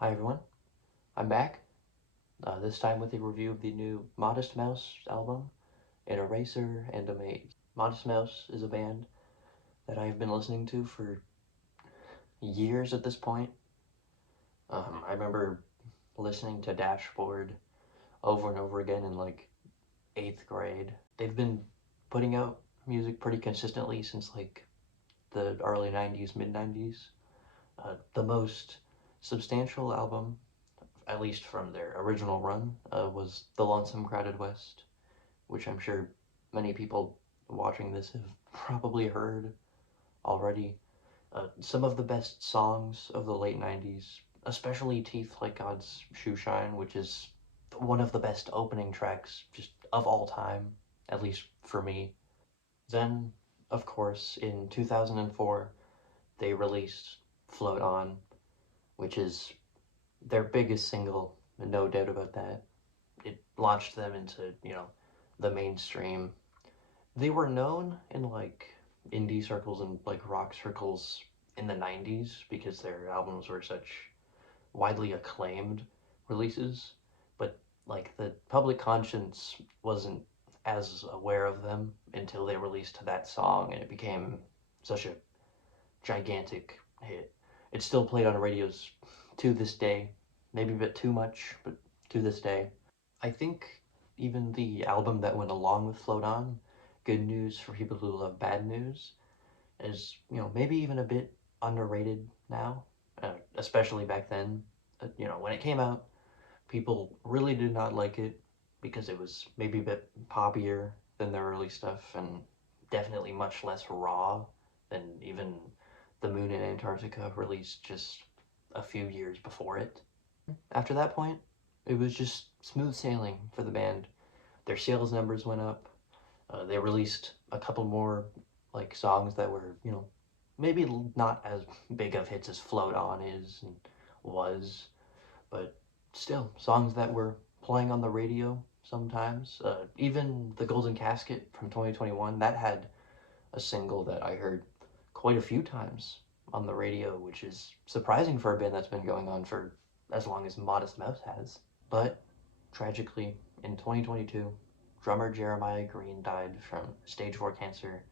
Hi everyone, I'm back, this time with a review of the new Modest Mouse album, An Eraser and a Maze. Modest Mouse is a band that I've been listening to for years at this point. I remember listening to Dashboard over and over again in like 8th grade. They've been putting out music pretty consistently since like the early 90s, mid 90s. The most substantial album, at least from their original run, was The Lonesome Crowded West, which I'm sure many people watching this have probably heard already. Some of the best songs of the late 90s, especially Teeth Like God's Shoe Shine, which is one of the best opening tracks just of all time, at least for me. Then, of course, in 2004, they released Float On, which is their biggest single, no doubt about that. It launched them into, the mainstream. They were known in like indie circles and like rock circles in the 90s because their albums were such widely acclaimed releases, but like the public conscience wasn't as aware of them until they released that song and it became such a gigantic hit. It's still played on radios to this day, maybe a bit too much, but to this day. I think even the album that went along with Float On, Good News for People Who Love Bad News, is, maybe even a bit underrated now, especially back then. When it came out, people really did not like it because it was maybe a bit poppier than their early stuff and definitely much less raw than even The Moon in Antarctica released just a few years before it. After that point, it was just smooth sailing for the band. Their sales numbers went up. They released a couple more like songs that were, maybe not as big of hits as Float On is and was, but still songs that were playing on the radio sometimes. Even The Golden Casket from 2021, that had a single that I heard quite a few times on the radio, which is surprising for a band that's been going on for as long as Modest Mouse has. But tragically, in 2022, drummer Jeremiah Green died from stage 4 cancer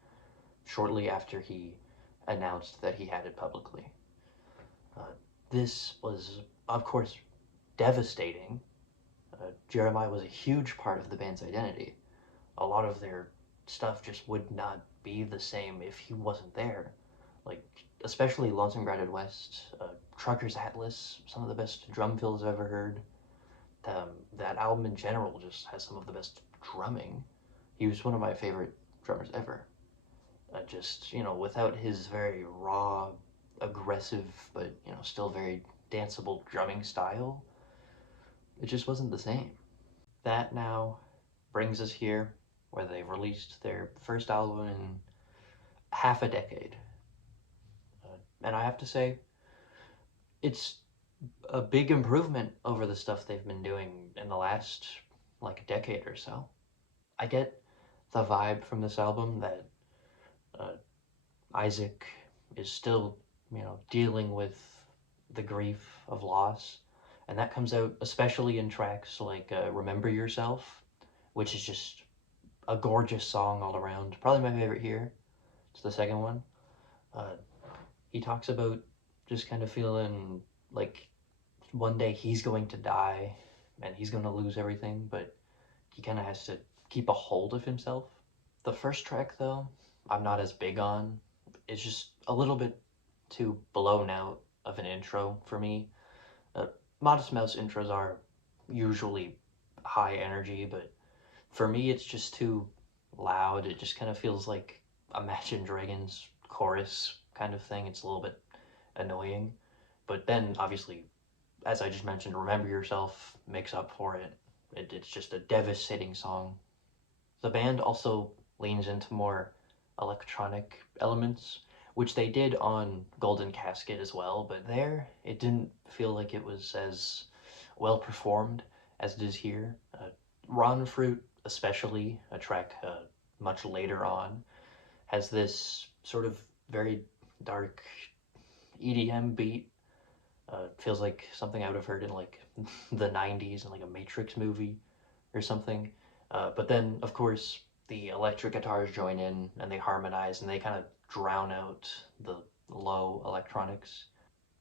shortly after he announced that he had it publicly. Uh, this was, of course, devastating. Jeremiah was a huge part of the band's identity. A lot of their stuff just would not be the same if he wasn't there. Like, especially Lonesome Crowded West, Trucker's Atlas, some of the best drum fills I've ever heard. That album in general just has some of the best drumming. He was one of my favorite drummers ever. Just, without his very raw, aggressive, but, still very danceable drumming style, it just wasn't the same. That now brings us here, where they released their first album in half a decade. And I have to say, it's a big improvement over the stuff they've been doing in the last, like, decade or so. I get the vibe from this album that uh, Isaac is still, dealing with the grief of loss. And that comes out especially in tracks like Remember Yourself, which is just a gorgeous song all around. Probably my favorite here. It's the second one. Uh, he talks about just kind of feeling like one day he's going to die and he's going to lose everything, but he kind of has to keep a hold of himself. The first track, though, I'm not as big on. It's just a little bit too blown out of an intro for me. Uh, Modest Mouse intros are usually high energy, but for me, it's just too loud. It just kind of feels like Imagine Dragons chorus kind of thing. It's a little bit annoying. But then, obviously, as I just mentioned, Remember Yourself makes up for it. It's just a devastating song. The band also leans into more electronic elements, which they did on Golden Casket as well, but there it didn't feel like it was as well performed as it is here. Ron Fruit, especially, a track much later on, has this sort of very dark EDM beat Feels like something I would have heard in like the 90s in like a Matrix movie or something. But then, of course, the electric guitars join in and they harmonize and they kind of drown out the low electronics.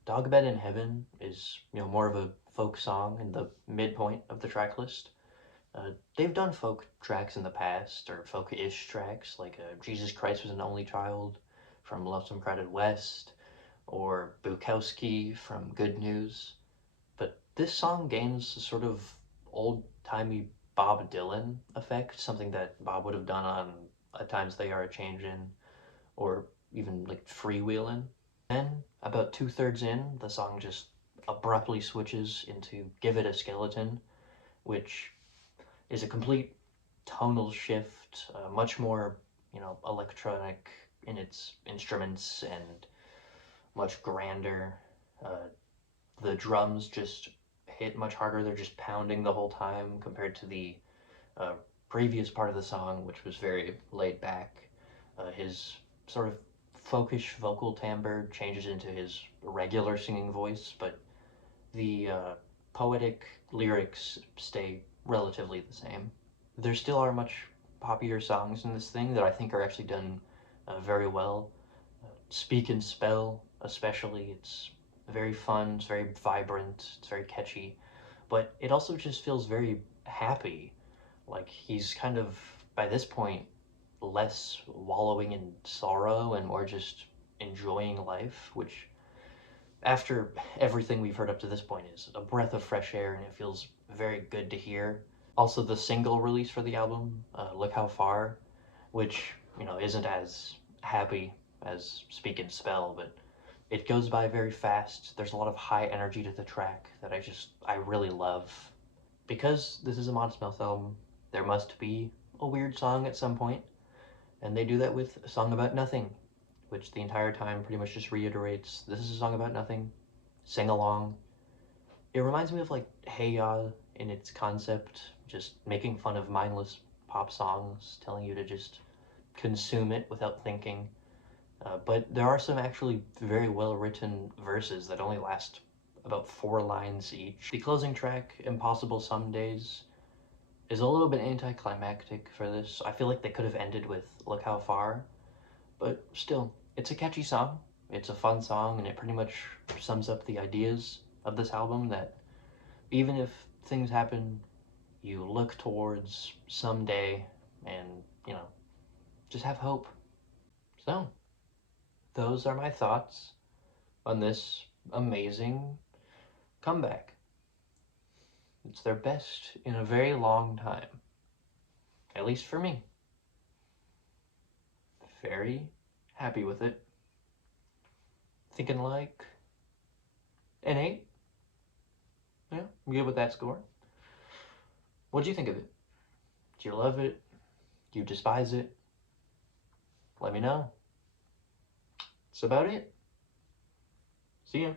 Dog Bed in Heaven is, more of a folk song in the midpoint of the track list. They've done folk tracks in the past, or folk-ish tracks, like Jesus Christ Was an Only Child from Lonesome Crowded West, or Bukowski from Good News. But this song gains a sort of old-timey Bob Dylan effect, something that Bob would have done on At Times They Are a Changin', or even like Freewheelin'. Then, about two-thirds in, the song just abruptly switches into Give It a Skeleton, which is a complete tonal shift, much more, electronic in its instruments and much grander. Uh, the drums just hit much harder. They're just pounding the whole time compared to the uh, previous part of the song, which was very laid back. His sort of folkish vocal timbre changes into his regular singing voice, but the poetic lyrics stay relatively the same. There still are much poppier songs in this thing that I think are actually done very well. Speak and Spell, especially, it's very fun, it's very vibrant, it's very catchy, but it also just feels very happy. Like he's kind of, by this point, less wallowing in sorrow and more just enjoying life, which, after everything we've heard up to this point, is a breath of fresh air and it feels very good to hear. Also, the single release for the album, Look How Far, which, isn't as happy as Speak and Spell, but it goes by very fast. There's a lot of high energy to the track that I really love. Because this is a Modest Mouse album, there must be a weird song at some point, and they do that with a song about nothing, which the entire time pretty much just reiterates, this is a song about nothing, sing along. It reminds me of like Hey Ya in its concept, just making fun of mindless pop songs, telling you to just consume it without thinking. But there are some actually very well written verses that only last about 4 lines each. The closing track, Impossible Some Days, is a little bit anticlimactic for this. I feel like they could have ended with Look How Far, but still, it's a catchy song. It's a fun song, and it pretty much sums up the ideas of this album that even if things happen, you look towards someday and, just have hope. So, those are my thoughts on this amazing comeback. It's their best in a very long time, at least for me. Very happy with it. Thinking like an 8. Yeah, I'm good with that score. What do you think of it? Do you love it? Do you despise it? Let me know. That's about it. See ya.